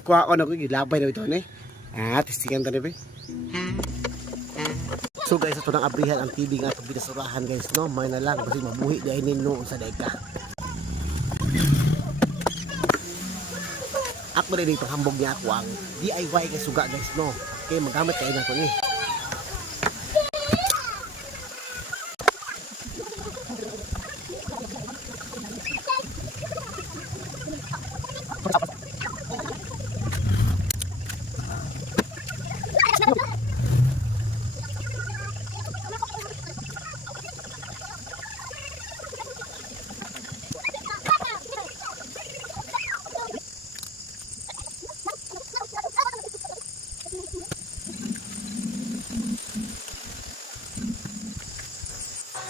Kuha ko na ko gilabay na ito ni. Testingan ta ni be. So guys, ito nang abrihan ang TV nga itong binasurahan guys, no? May na lang kasi mabuhi dahil nino sa deka. Ako na dito hambog niya ako ang DIY kay suga guys, no? Kaya magamit kayo na ito ni.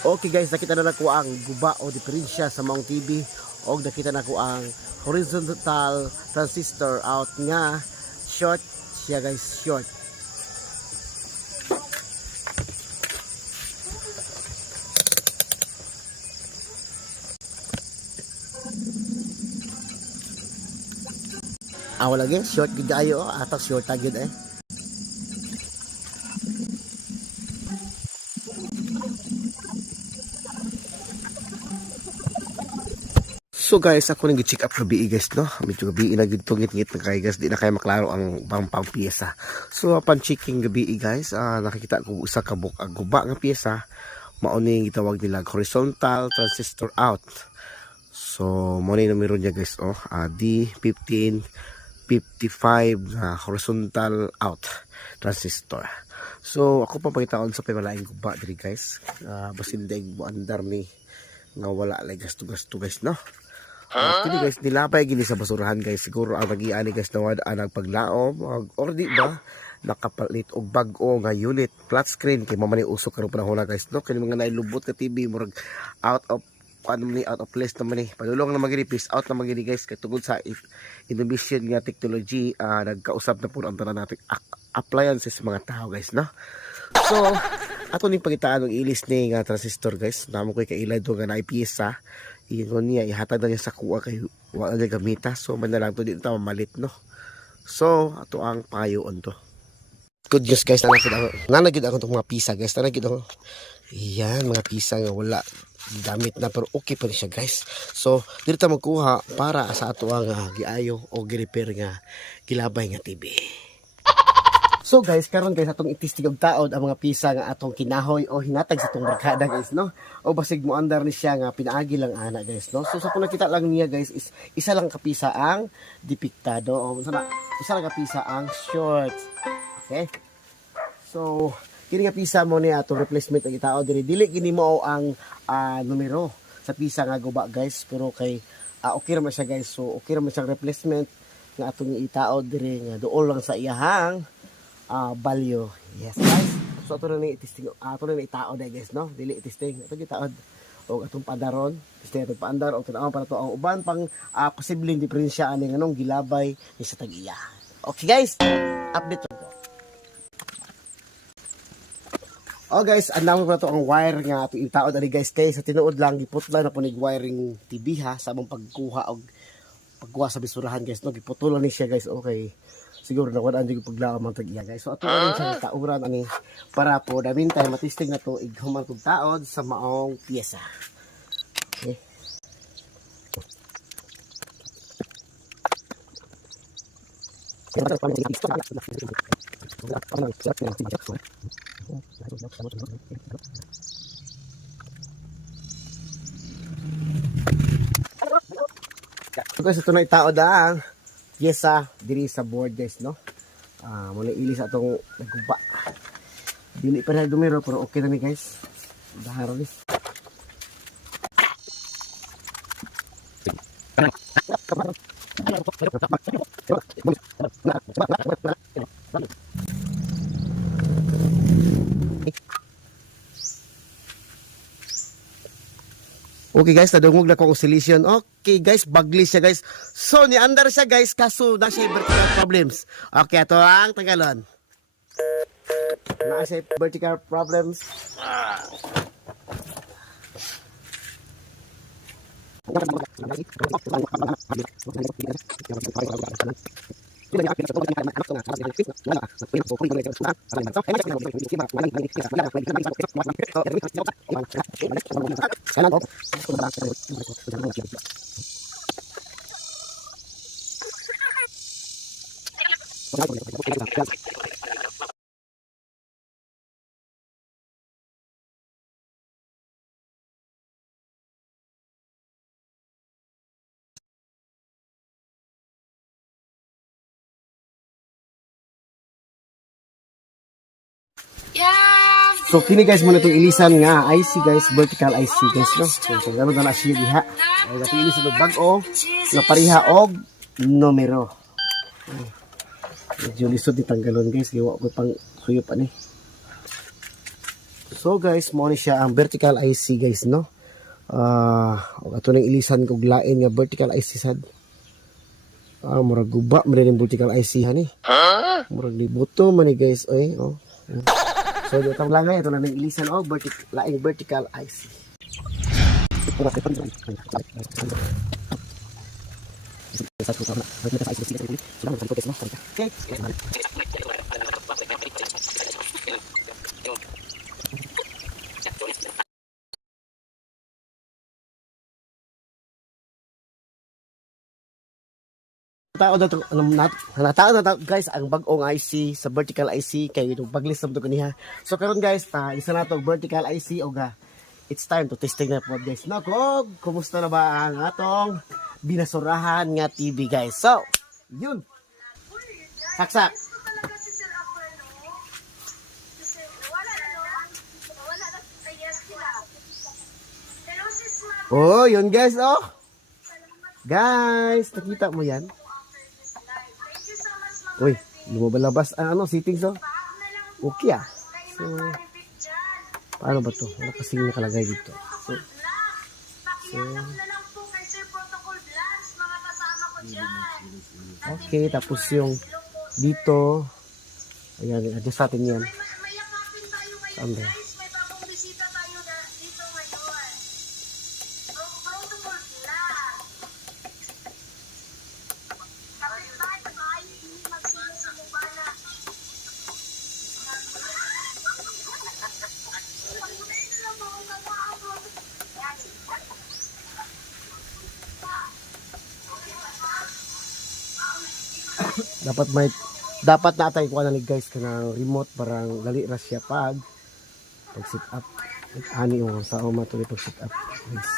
Okay guys, nakita na ko ang guba o diferensya sa maong TV o nakita na ko ang horizontal transistor out nga short siya guys, short. Wala lagi, short gid ayo, atak short agad eh. So guys, ako nang gi-check up gabi guys, no? Medyo gabi na gid tungit-ngit na kay guys, di na kay maklaro ang pang piyesa. So upon checking gabi guys, nakikita ko usa ka guba nga piyesa, mao ni gitawag nila horizontal transistor out. So mo ni numero niya guys, D1555 horizontal out transistor. So ako pa pagitaon sa pamalaing guba diri guys. Basin daig buandar ni nga wala lay gasto-gasto guys, no? Kini guys, nilapay gini sa basurahan guys. Siguro ang nagiani guys na wad ang paglaom or di ba nakapalit og bag-o nga unit flat screen kay mamani usok karon panahon na guys, no? Kani mga nailubot ka TV murag out of out of place naman ni. Padulong na magini, peace out na magini guys kay tungod sa innovation nga technology, nagkausap na po ang tanan natin appliances mga tao guys, no? So ato ning pagitaan ng ilis ni nga transistor guys, namo koy kailad do nga naay piyesa. Ingon niya ihatag na niya sa kuha kay wala niya gamita, so man na lang to dito mamalit, no? So ato ang payoon to. Good news guys, nanagid ako itong mga pisa guys, nanagid ako yan mga pisa nga wala gamit na pero okay pa rin siya guys. So dito magkuha para sa ato ang giayo o gi-repair nga gilabay nga TV. So guys, karon guys atong itistig og taod ang mga pisa nga atong kinahoy o hinatag sa atong barkada guys, no? O basig mo andar ni siya nga pinaagi lang ana guys, no? So sa kung nakita lang niya guys is isa lang kapisa ang depiktado o isa lang kapisa ang short. Okay? So kini nga pisa mo ni atong replacement ang itaod diri, dili gini mo ang numero sa pisa nga guba guys, pero kay okay ra man siya guys. So okay ra man siyang replacement nga atong itaod diri nga duol lang sa iyahang value. Yes guys, so ato na ni testing, ato na ni itaod guys, no? Dili testing ato gitaod o atong padaron, testing atong paandar o tanaw para to ang uban pang posibleng diferensya ani nganong gilabay ni sa tag-iya. Okay guys, update to. Oh guys, anam ko na to ang wire nga ato itaod ani guys, kay sa tinuod lang giputla na punig wiring TV ha sa among pagkuha og pagkuha sa bisurahan guys, no? Giputulan ni siya guys. Okay, siguro na wala ang paglaom ang tag-iya guys. So ato rin siya tauran ani para po damin tayo matisting na to ighuman kong taod sa maong piyesa. Okay. So guys, ito na itaod ang piyesa diri sa board guys, no? Muna ilis atong nagguba. Dili pa na dumiro pero okay na ni guys. Daharo ni. Okay guys, nadungog na kong oscillation. Okay guys, bagli siya guys. So, ni-under siya guys, kaso na siya vertical problems. Okay, ito ang tanggalon. Na siya vertical problems. So kini guys mo na itong ilisan nga IC guys, vertical IC guys no. So gano'n na siya diha. Ay napili sa bag-o na pariha og numero. Medyo lisod ni tanggalon guys, liwa ko pang suyo pa ni. So guys, mo ni siya ang vertical IC guys no. Ato nang ilisan kog lain nga vertical IC sad. Murag guba man rin vertical IC hani. Murag libuto man ni guys oy oh. So dito lang nga ito na ng ilisan o laing vertical IC. Okay. Tao na to natao na guys ang bag-ong IC sa vertical IC kay itong pag-list to kaniha. So karon guys isa na to vertical IC og it's time to testing na po guys. No, kumusta na ba ang atong binasurahan nga TV guys? So, yun. Saksak. Oh, yun guys, oh. Guys, nakita mo yan? Uy, lumabalabas ano settings oh. Okay ah. So, paano ba to? Wala kasing nakalagay dito. Okay, tapos yung dito. Ayan, adjust natin yan. Saan ba? dapat natay ko na ni guys kanang remote parang dali ra siya pag sit up ani yung sa uma to pag sit up guys.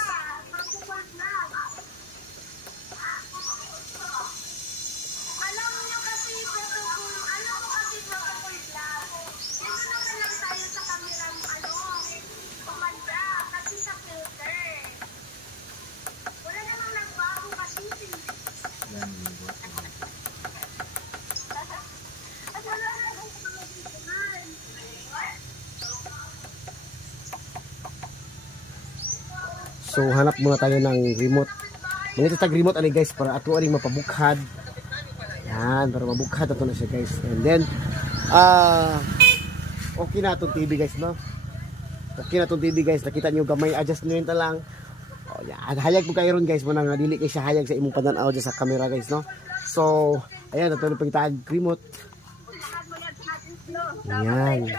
So hanap muna tayo ng remote. Mangita tag remote ani guys para ato ani mapabukhad. Yan, para mabukhad ato na siya guys. And then okay na itong TV guys no. Okay na itong TV guys. Nakita niyo gamay adjustment na lang. Oh, yan. Hayag mo kayo ron guys mo nang dili kay siya hayag sa imong panan-aw sa camera guys no. So ayan ato na pagitag remote. Yan.